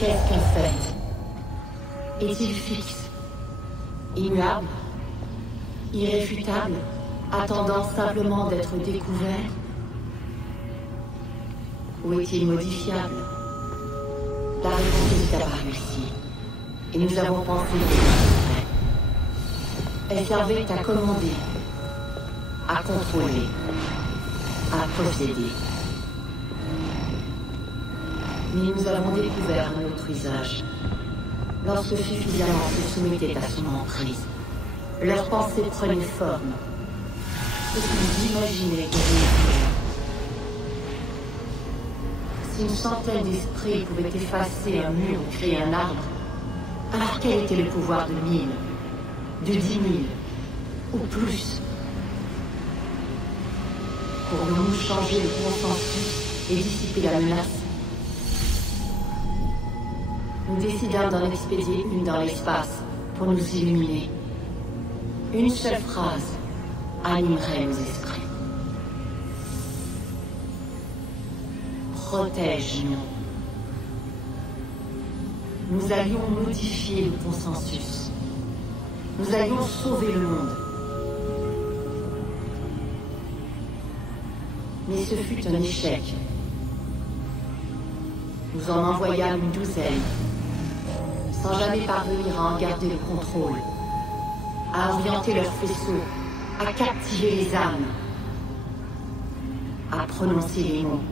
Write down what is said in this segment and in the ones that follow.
Qu'est-ce qu'un fait? Est-il fixe? Immuable? Irréfutable? Attendant simplement d'être découvert? Ou est-il modifiable? La réponse est apparue ici. Et nous avons pensé qu'elle elle servait à commander, à contrôler, à posséder. Mais nous avons découvert un autre usage. Lorsque suffisamment se soumettaient à son emprise, leurs pensées prenaient forme. Ce qu'ils imaginaient devenir. Si une centaine d'esprits pouvaient effacer un mur ou créer un arbre, alors quel était le pouvoir de 1000, de 10 000, ou plus? Pourrions-nous changer le consensus et dissiper la menace? Nous décidâmes d'en expédier une dans l'espace pour nous illuminer. Une seule phrase animerait nos esprits. Protège-nous. Nous allions modifier le consensus. Nous allions sauver le monde. Mais ce fut un échec. Nous en envoyâmes une douzaine, sans jamais parvenir à en garder le contrôle, à orienter leurs faisceaux, à captiver les âmes, à prononcer les mots.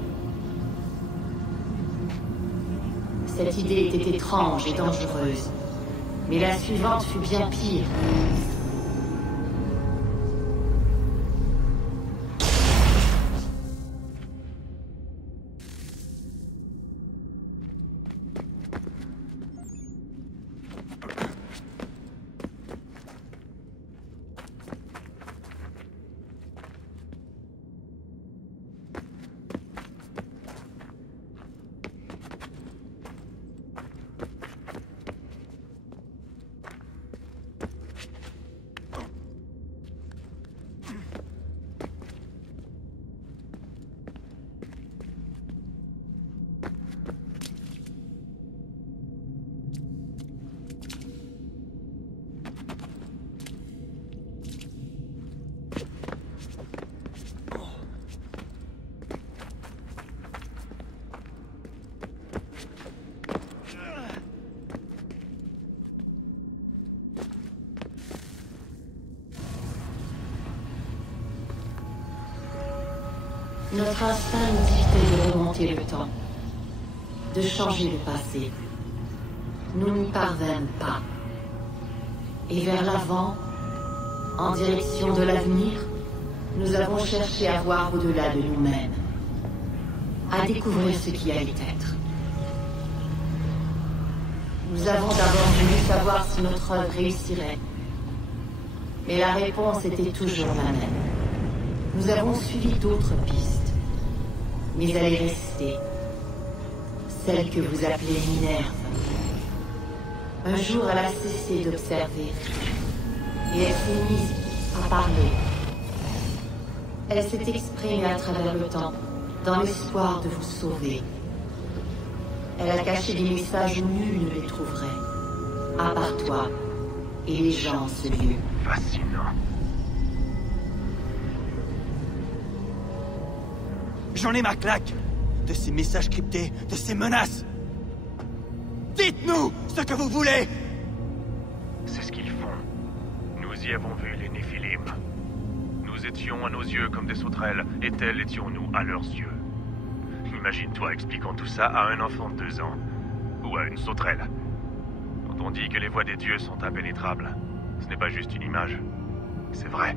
Cette idée était étrange et dangereuse, mais la suivante fut bien pire. Notre instinct nous dictait de remonter le temps, de changer le passé. Nous n'y parvînmes pas. Et vers l'avant, en direction de l'avenir, nous avons cherché à voir au-delà de nous-mêmes, à découvrir ce qui allait être. Nous avons d'abord voulu savoir si notre œuvre réussirait. Mais la réponse était toujours la même. Nous avons suivi d'autres pistes, mais elle est restée. Celle que vous appelez Minerve. Un jour, elle a cessé d'observer, et elle s'est mise à parler. Elle s'est exprimée à travers le temps, dans l'espoir de vous sauver. Elle a caché des messages où nul ne les trouverait, à part toi et les gens en ce lieu. Fascinant. J'en ai ma claque de ces messages cryptés, de ces menaces. Dites-nous ce que vous voulez. C'est ce qu'ils font. Nous y avons vu les Néphilim. Nous étions à nos yeux comme des sauterelles, et tels étions-nous à leurs yeux. Imagine-toi expliquant tout ça à un enfant de 2 ans. Ou à une sauterelle. Quand on dit que les voies des dieux sont impénétrables, ce n'est pas juste une image. C'est vrai.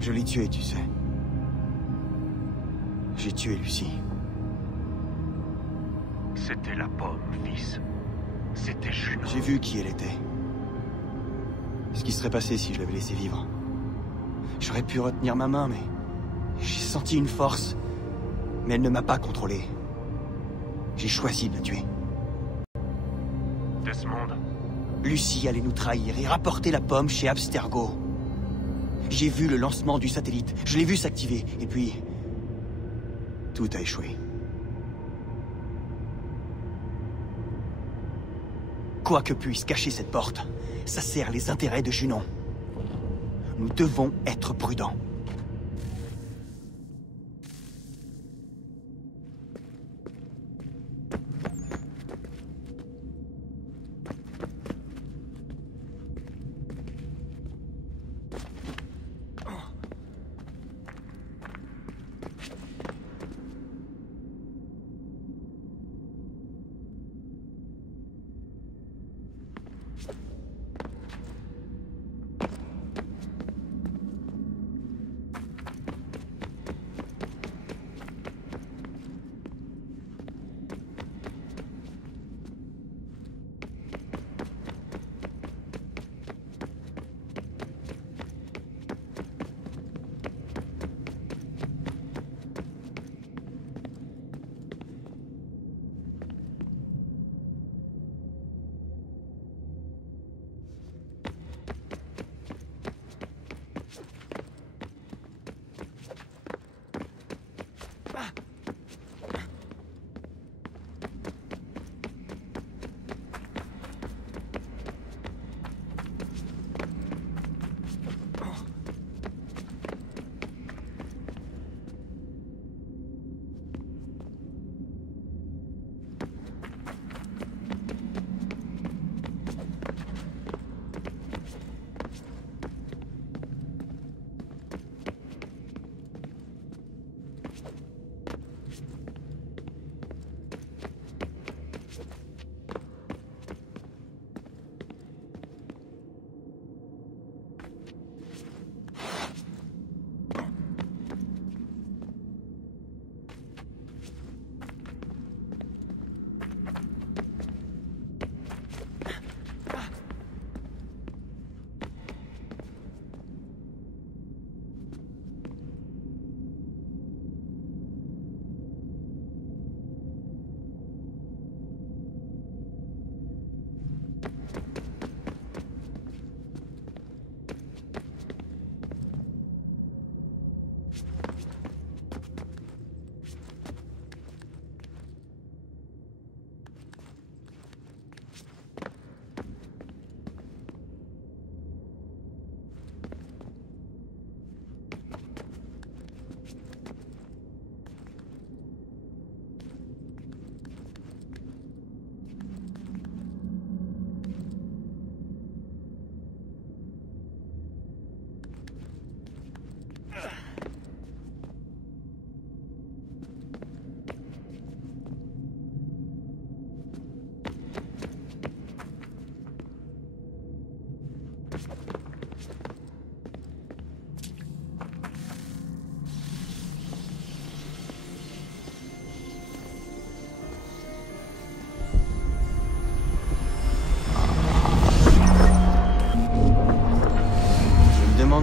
Je l'ai tué, tu sais. J'ai tué Lucie. C'était la pomme, fils. C'était Juno. J'ai vu qui elle était. Ce qui serait passé si je l'avais laissé vivre. J'aurais pu retenir ma main, mais... j'ai senti une force. Mais elle ne m'a pas contrôlé. J'ai choisi de la tuer. Desmond. Lucie allait nous trahir et rapporter la pomme chez Abstergo. J'ai vu le lancement du satellite. Je l'ai vu s'activer. Et puis... tout a échoué. Quoi que puisse cacher cette porte, ça sert les intérêts de Junon. Nous devons être prudents.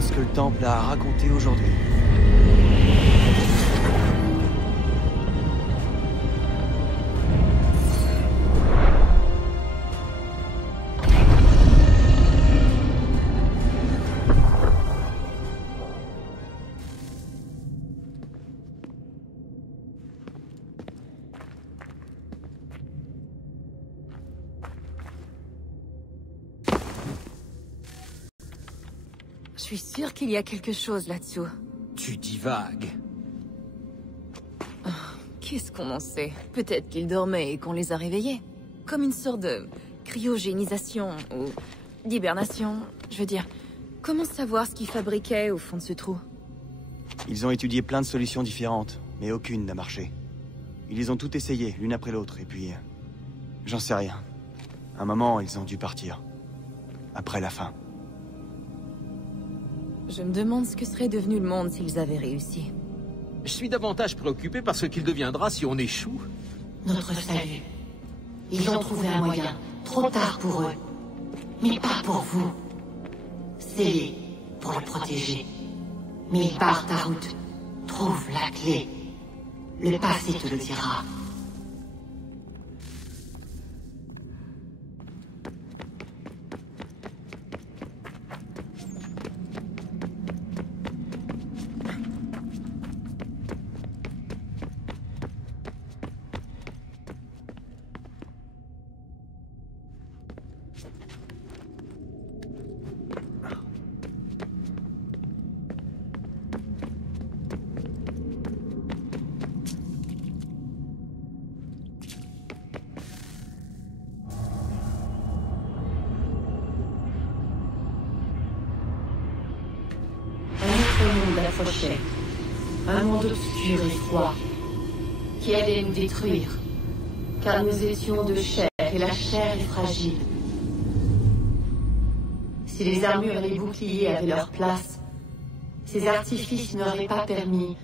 Ce que le temple a à raconter aujourd'hui. Je suis sûre qu'il y a quelque chose là-dessous. Tu divagues. Oh, qu'est-ce qu'on en sait? Peut-être qu'ils dormaient et qu'on les a réveillés. Comme une sorte de cryogénisation ou d'hibernation. Je veux dire, comment savoir ce qu'ils fabriquaient au fond de ce trou? Ils ont étudié plein de solutions différentes, mais aucune n'a marché. Ils les ont toutes essayées, l'une après l'autre, et puis... j'en sais rien. À un moment, ils ont dû partir. Après la fin. Je me demande ce que serait devenu le monde s'ils avaient réussi. Je suis davantage préoccupé par ce qu'il deviendra si on échoue. Notre salut. Ils ont trouvé un moyen. Trop tard pour eux. Mais pas pour vous. Scellé pour le protéger. Mais ils partent à route. Trouve la clé. Le passé te le dira. monde approchait. Un monde obscur et froid, qui allait nous détruire, car nous étions de chair, et la chair est fragile. Si les armures et les boucliers avaient leur place, ces artifices n'auraient pas permis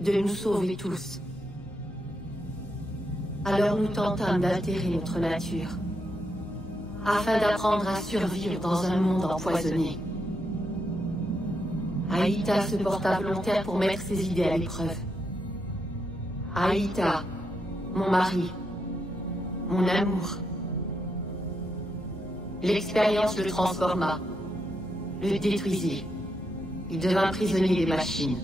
de nous sauver tous. Alors nous tentâmes d'altérer notre nature, afin d'apprendre à survivre dans un monde empoisonné. Aïta se porta volontaire pour mettre ses idées à l'épreuve. Aïta, mon mari, mon amour. L'expérience le transforma, le détruisit. Il devint prisonnier des machines.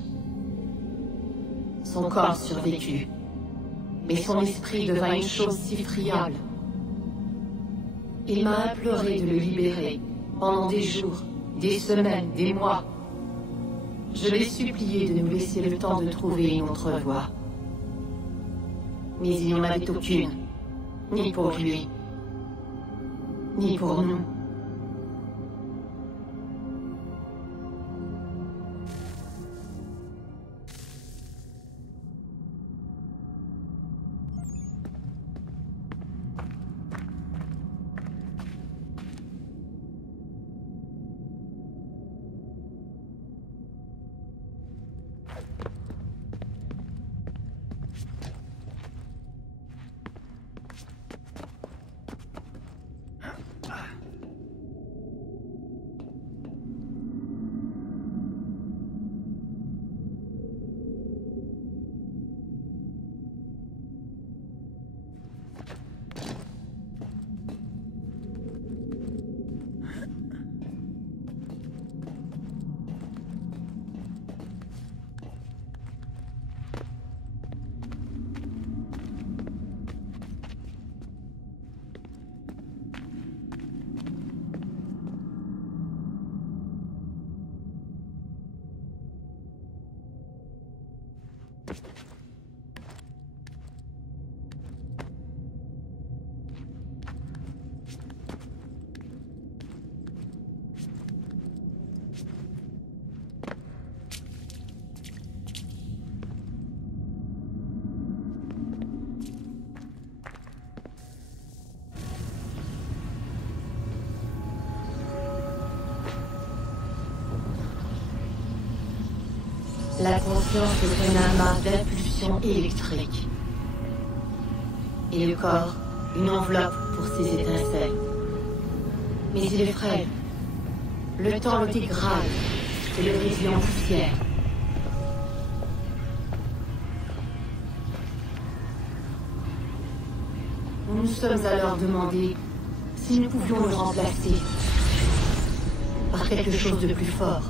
Son corps survécut, mais son esprit devint une chose si friable. Il m'a imploré de le libérer pendant des jours, des semaines, des mois. Je l'ai supplié de nous laisser le temps de trouver une autre voie. Mais il n'y en avait aucune, ni pour lui, ni pour nous. La conscience est un amas d'impulsions électriques. Et le corps, une enveloppe pour ses étincelles. Mais il est frêle. Le temps le dégrade et le réduit en poussière. Nous nous sommes alors demandé si nous pouvions le remplacer par quelque chose de plus fort,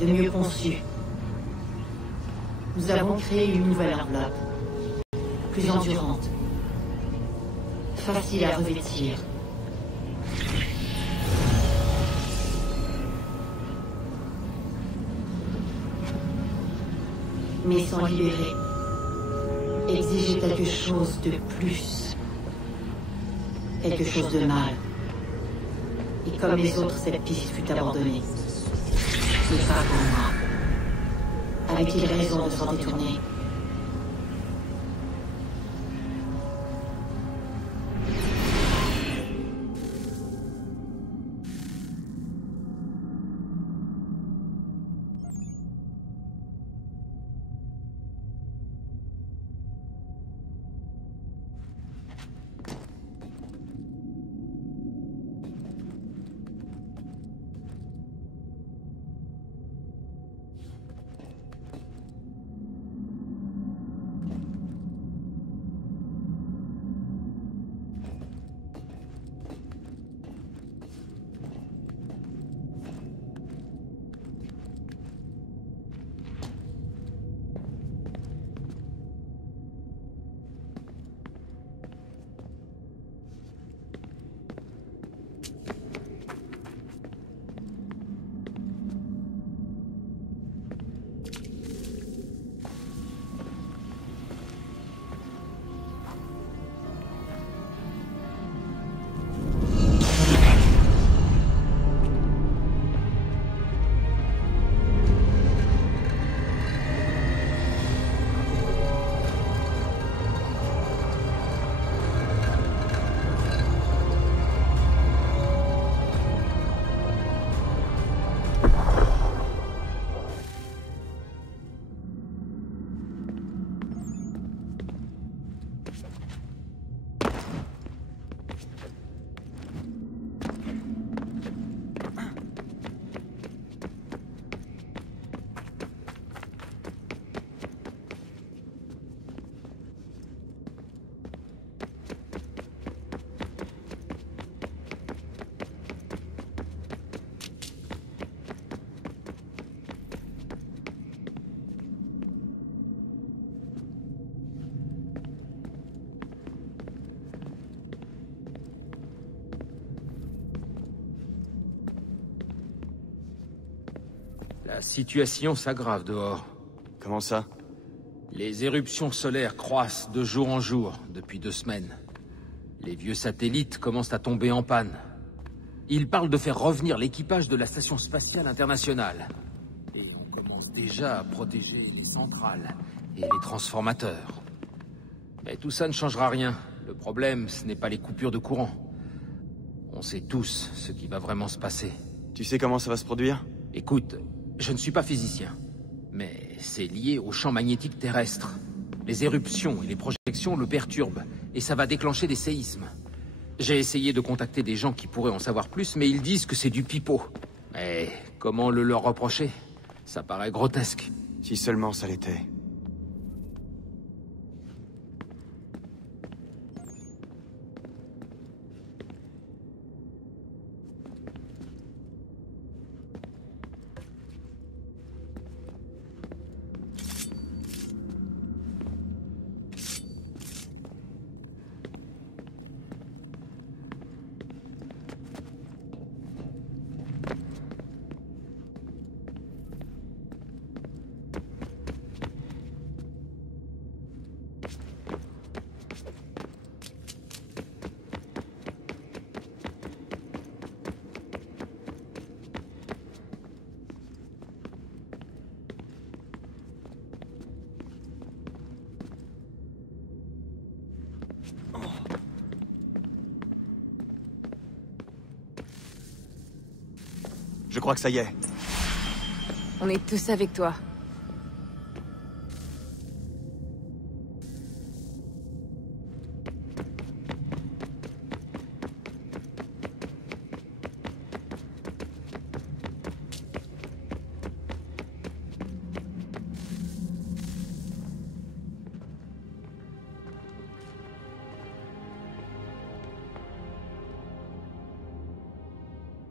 de mieux conçu. Nous avons créé une nouvelle enveloppe, plus endurante, facile à revêtir. Mais s'en libérer, exiger quelque chose de plus, quelque chose de mal. Et comme les autres, cette piste fut abandonnée. Mais pas pour moi. Avait-il raison de s'en détourner? La situation s'aggrave dehors. Comment ça? Les éruptions solaires croissent de jour en jour depuis 2 semaines. Les vieux satellites commencent à tomber en panne. Ils parlent de faire revenir l'équipage de la Station Spatiale Internationale. Et on commence déjà à protéger les centrales et les transformateurs. Mais tout ça ne changera rien. Le problème, ce n'est pas les coupures de courant. On sait tous ce qui va vraiment se passer. Tu sais comment ça va se produire? Écoute, je ne suis pas physicien, mais c'est lié au champ magnétique terrestre. Les éruptions et les projections le perturbent, et ça va déclencher des séismes. J'ai essayé de contacter des gens qui pourraient en savoir plus, mais ils disent que c'est du pipeau. Mais comment le leur reprocher? Ça paraît grotesque. Si seulement ça l'était. Je crois que ça y est. On est tous avec toi.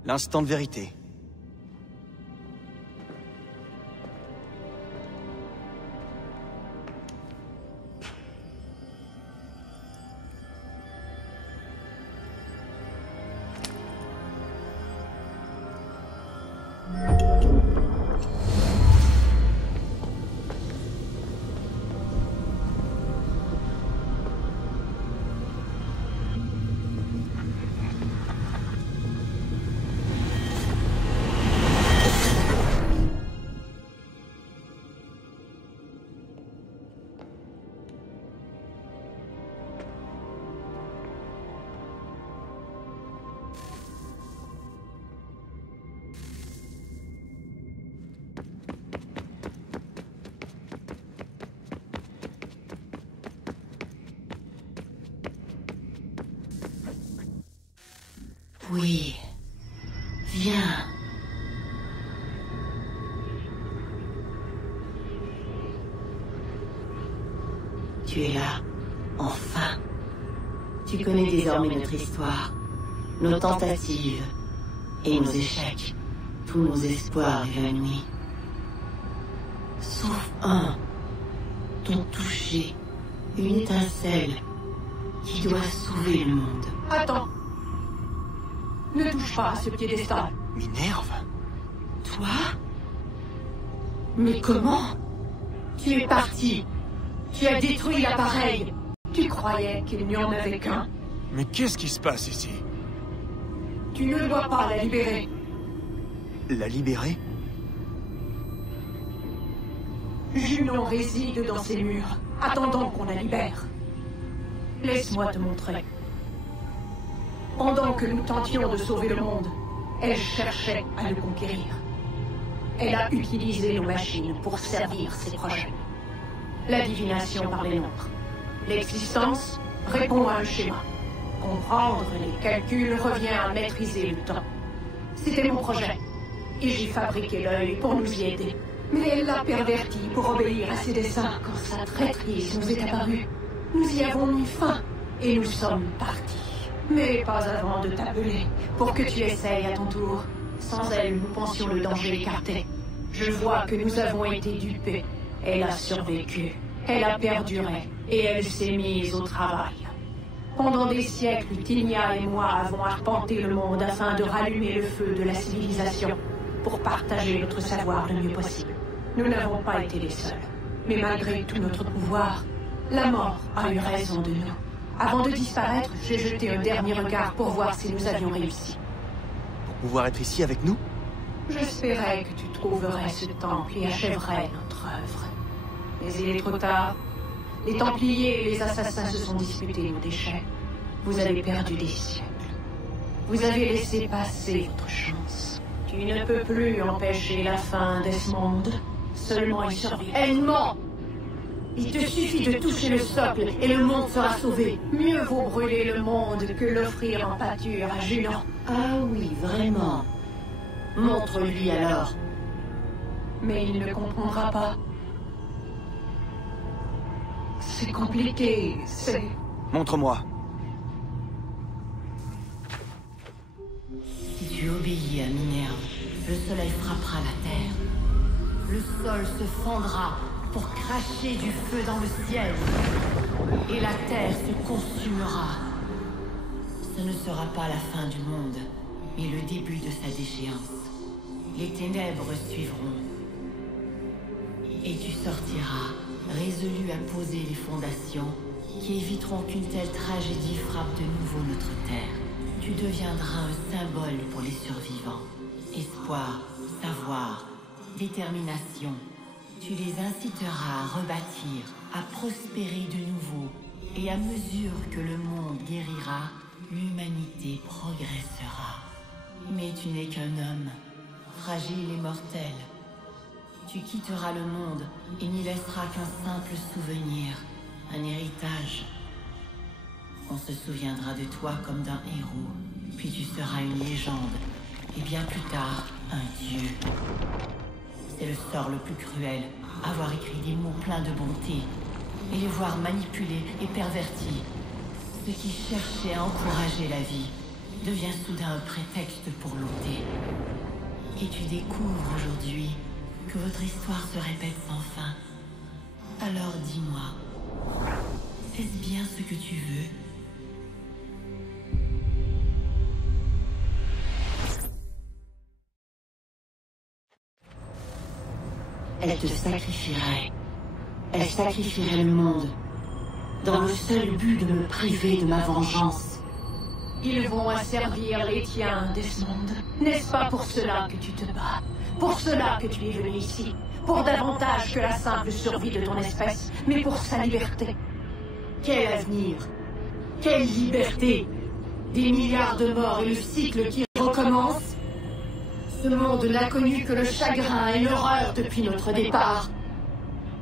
L'instant de vérité. Oui. Viens. Tu es là. Enfin. Tu connais désormais notre histoire, nos tentatives et nos échecs, tous nos espoirs évanouis. Sauf un, ton toucher, une étincelle qui doit sauver le monde. Attends. Ne touche pas à ce piédestal. Minerve? Toi? Mais comment? Tu es parti. Tu as détruit l'appareil. Tu croyais qu'il n'y en avait qu'un? Mais qu'est-ce qui se passe ici? Tu ne dois pas la libérer. La libérer? Junon réside dans ces murs, attendant qu'on la libère. Laisse-moi te montrer. Pendant que nous tentions de sauver le monde, elle cherchait à le conquérir. Elle a utilisé nos machines pour servir ses projets. La divination par les nôtres. L'existence répond à un schéma. Comprendre les calculs revient à maîtriser le temps. C'était mon projet. Et j'ai fabriqué l'œil pour nous y aider. Mais elle l'a perverti pour obéir à ses desseins. Quand sa traîtrise nous est apparue, nous y avons mis fin et nous sommes partis. Mais pas avant de t'appeler, pour que tu essayes à ton tour. Sans elle, nous pensions le danger écarté. Je vois que nous avons été dupés. Elle a survécu. Elle a perduré. Et elle s'est mise au travail. Pendant des siècles, Tinia et moi avons arpenté le monde afin de rallumer le feu de la civilisation. pour partager notre savoir le mieux possible. Nous n'avons pas été les seuls. Mais malgré tout notre pouvoir, la mort a eu raison de nous. Avant de disparaître, j'ai jeté un dernier regard pour voir si nous avions réussi. Pour pouvoir être ici avec nous? J'espérais que tu trouverais ce temple et achèverais notre œuvre. Mais il est trop tard. Les Templiers et les assassins se sont disputés nos déchets. Vous avez perdu des siècles. Vous avez laissé passer votre chance. Tu ne peux plus empêcher la fin Desmond. Seulement y survivre. Elle ment! Il te suffit de toucher le socle et le monde sera sauvé. Mieux vaut brûler le monde que l'offrir en pâture à Junon. Ah oui, vraiment. Montre-lui alors. Mais il ne comprendra pas. C'est compliqué, c'est... Montre-moi. Si tu obéis à Minerve, le soleil frappera la terre. Le sol se fendra pour cracher du feu dans le ciel. Et la terre se consumera. Ce ne sera pas la fin du monde, mais le début de sa déchéance. Les ténèbres suivront. Et tu sortiras, résolu à poser les fondations qui éviteront qu'une telle tragédie frappe de nouveau notre terre. Tu deviendras un symbole pour les survivants. Espoir, savoir, détermination. Tu les inciteras à rebâtir, à prospérer de nouveau. Et à mesure que le monde guérira, l'humanité progressera. Mais tu n'es qu'un homme, fragile et mortel. Tu quitteras le monde et n'y laisseras qu'un simple souvenir, un héritage. On se souviendra de toi comme d'un héros, puis tu seras une légende, et bien plus tard, un dieu. C'est le sort le plus cruel, avoir écrit des mots pleins de bonté, et les voir manipulés et pervertis. Ce qui cherchait à encourager la vie devient soudain un prétexte pour l'ôter. Et tu découvres aujourd'hui que votre histoire se répète sans fin. Alors dis-moi, est-ce bien ce que tu veux? Elle te sacrifierait. Elle sacrifierait le monde, dans le seul but de me priver de ma vengeance. Ils vont asservir les tiens, Desmond. N'est-ce pas pour cela que tu te bats? Pour cela que tu es venu ici? Pour davantage que la simple survie de ton espèce, mais pour sa liberté. Quel avenir? Quelle liberté? Des milliards de morts et le cycle qui recommence? Ce monde n'a connu que le chagrin et l'horreur depuis notre départ.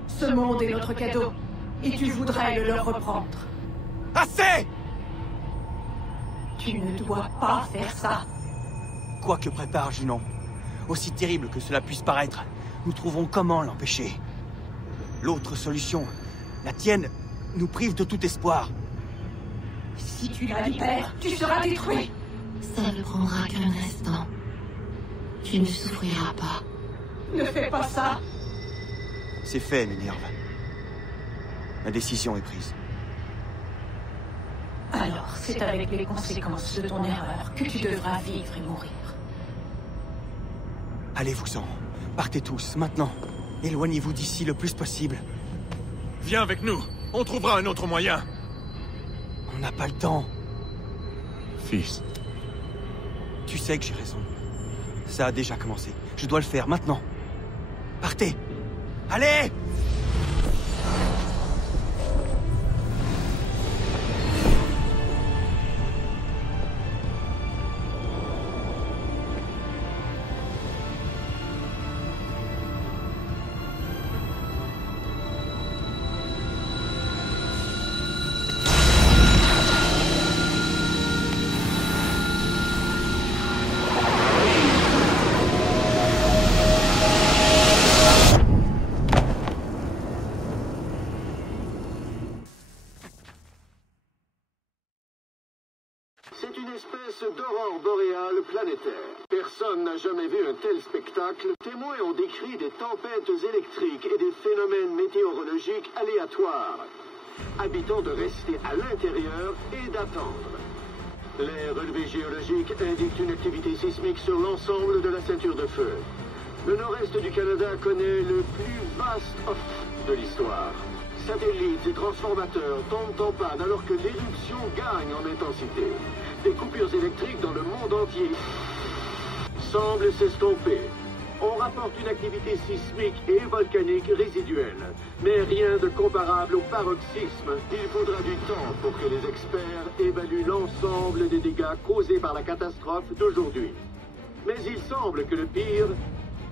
Ce monde est notre cadeau, et tu voudrais le leur reprendre. Assez! Tu ne dois pas faire ça. Quoi que prépare Junon, aussi terrible que cela puisse paraître, nous trouverons comment l'empêcher. L'autre solution, la tienne, nous prive de tout espoir. Si tu la libères, tu seras détruit. Ça ne prendra qu'un instant. Tu ne souffriras pas. Ne fais pas ça. C'est fait, Minerve. Ma décision est prise. Alors, c'est avec les conséquences de ton erreur que tu devras vivre et mourir. Allez-vous-en. Partez tous, maintenant. Éloignez-vous d'ici le plus possible. Viens avec nous. On trouvera un autre moyen. On n'a pas le temps. Fils. Tu sais que j'ai raison. Ça a déjà commencé. Je dois le faire, maintenant. Partez! Allez! C'est une espèce d'aurore boréale planétaire. Personne n'a jamais vu un tel spectacle. Témoins ont décrit des tempêtes électriques et des phénomènes météorologiques aléatoires. Habitons de rester à l'intérieur et d'attendre. Les relevés géologiques indiquent une activité sismique sur l'ensemble de la ceinture de feu. Le nord-est du Canada connaît le plus vaste off de l'histoire. Satellites et transformateurs tombent en panne alors que l'éruption gagne en intensité. Des coupures électriques dans le monde entier semblent s'estomper. On rapporte une activité sismique et volcanique résiduelle, mais rien de comparable au paroxysme. Il faudra du temps pour que les experts évaluent l'ensemble des dégâts causés par la catastrophe d'aujourd'hui. Mais il semble que le pire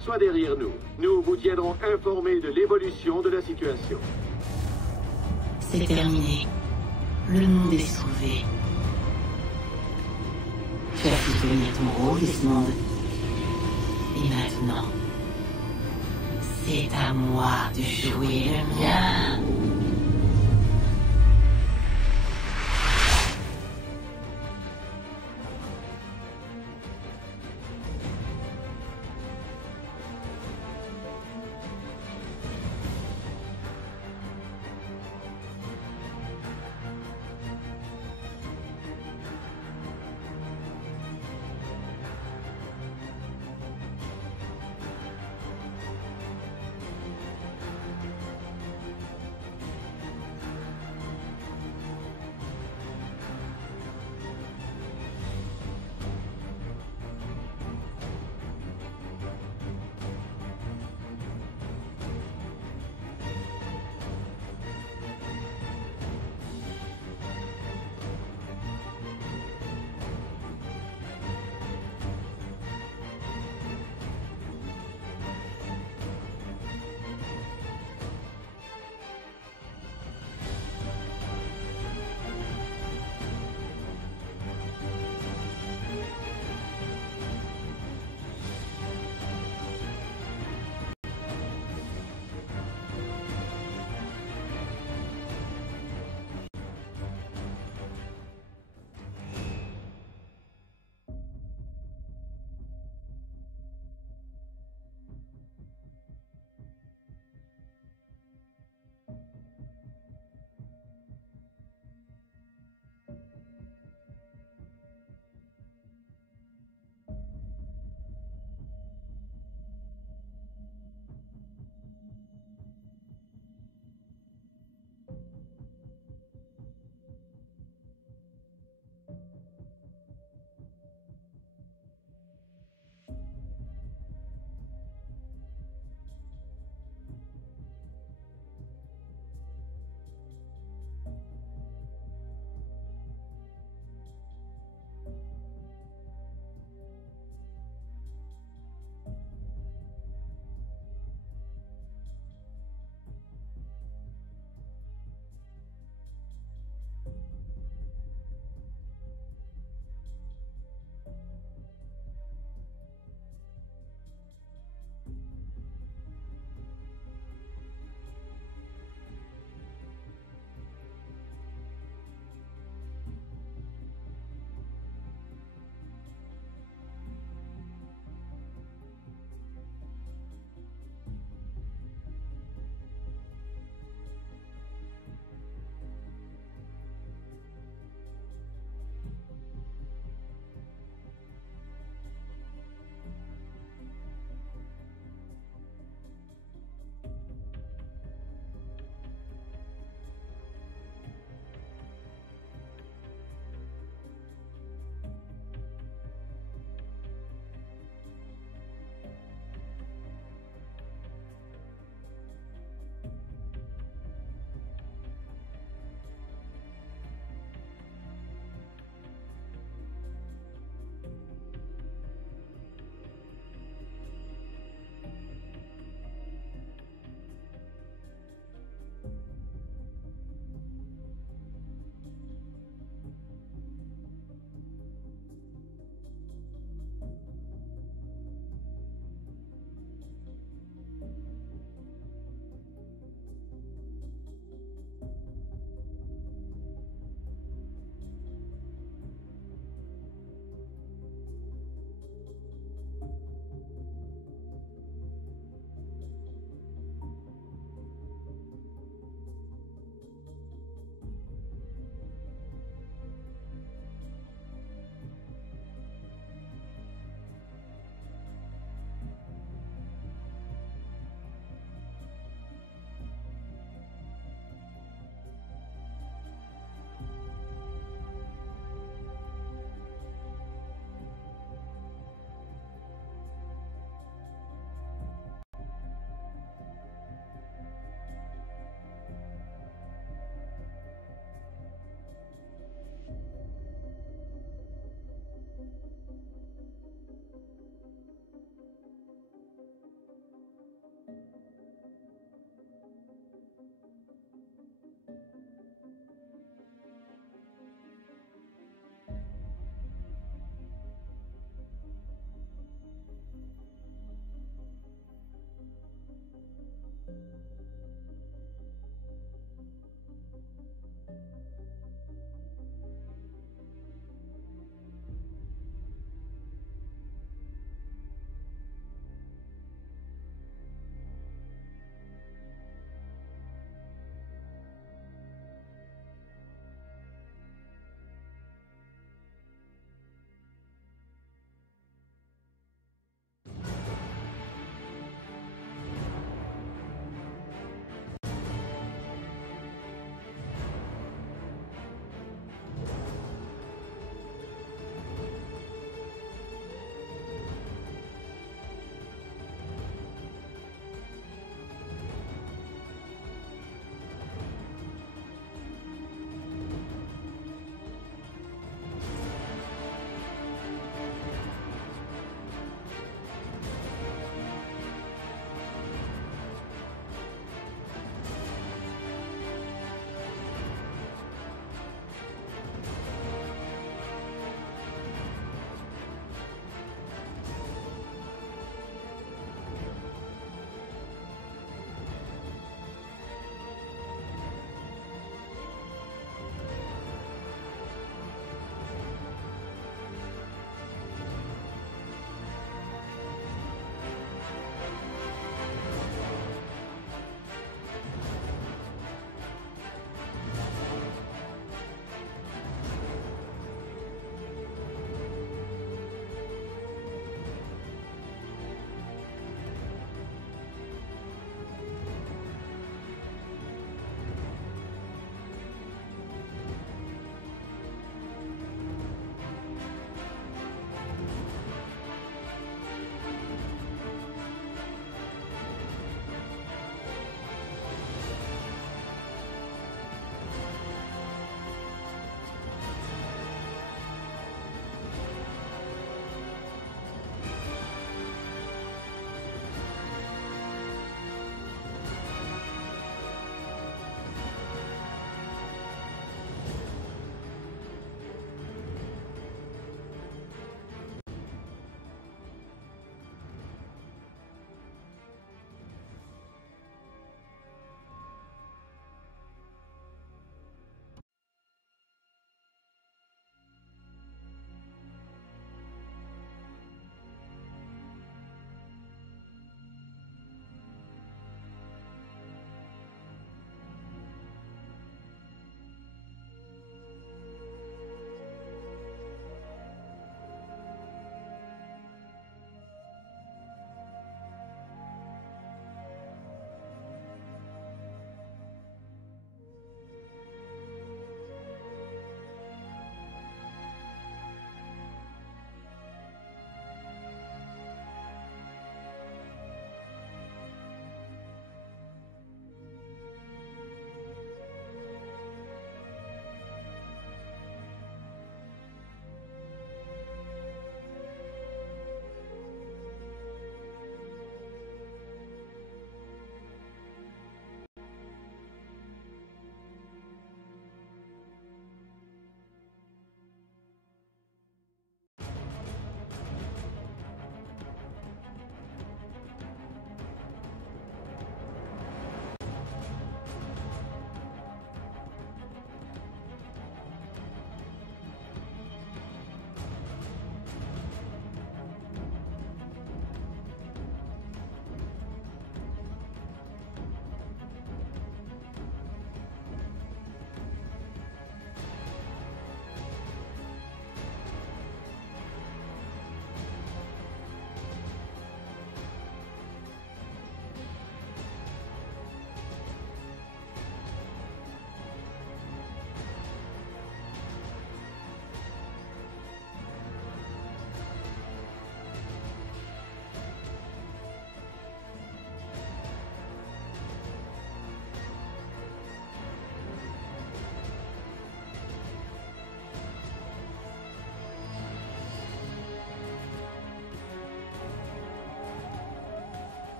soit derrière nous. Nous vous tiendrons informés de l'évolution de la situation. C'est terminé. Le monde est sauvé. Tu as pu tenir ton rôle, Desmond. Et maintenant, c'est à moi de jouer le mien.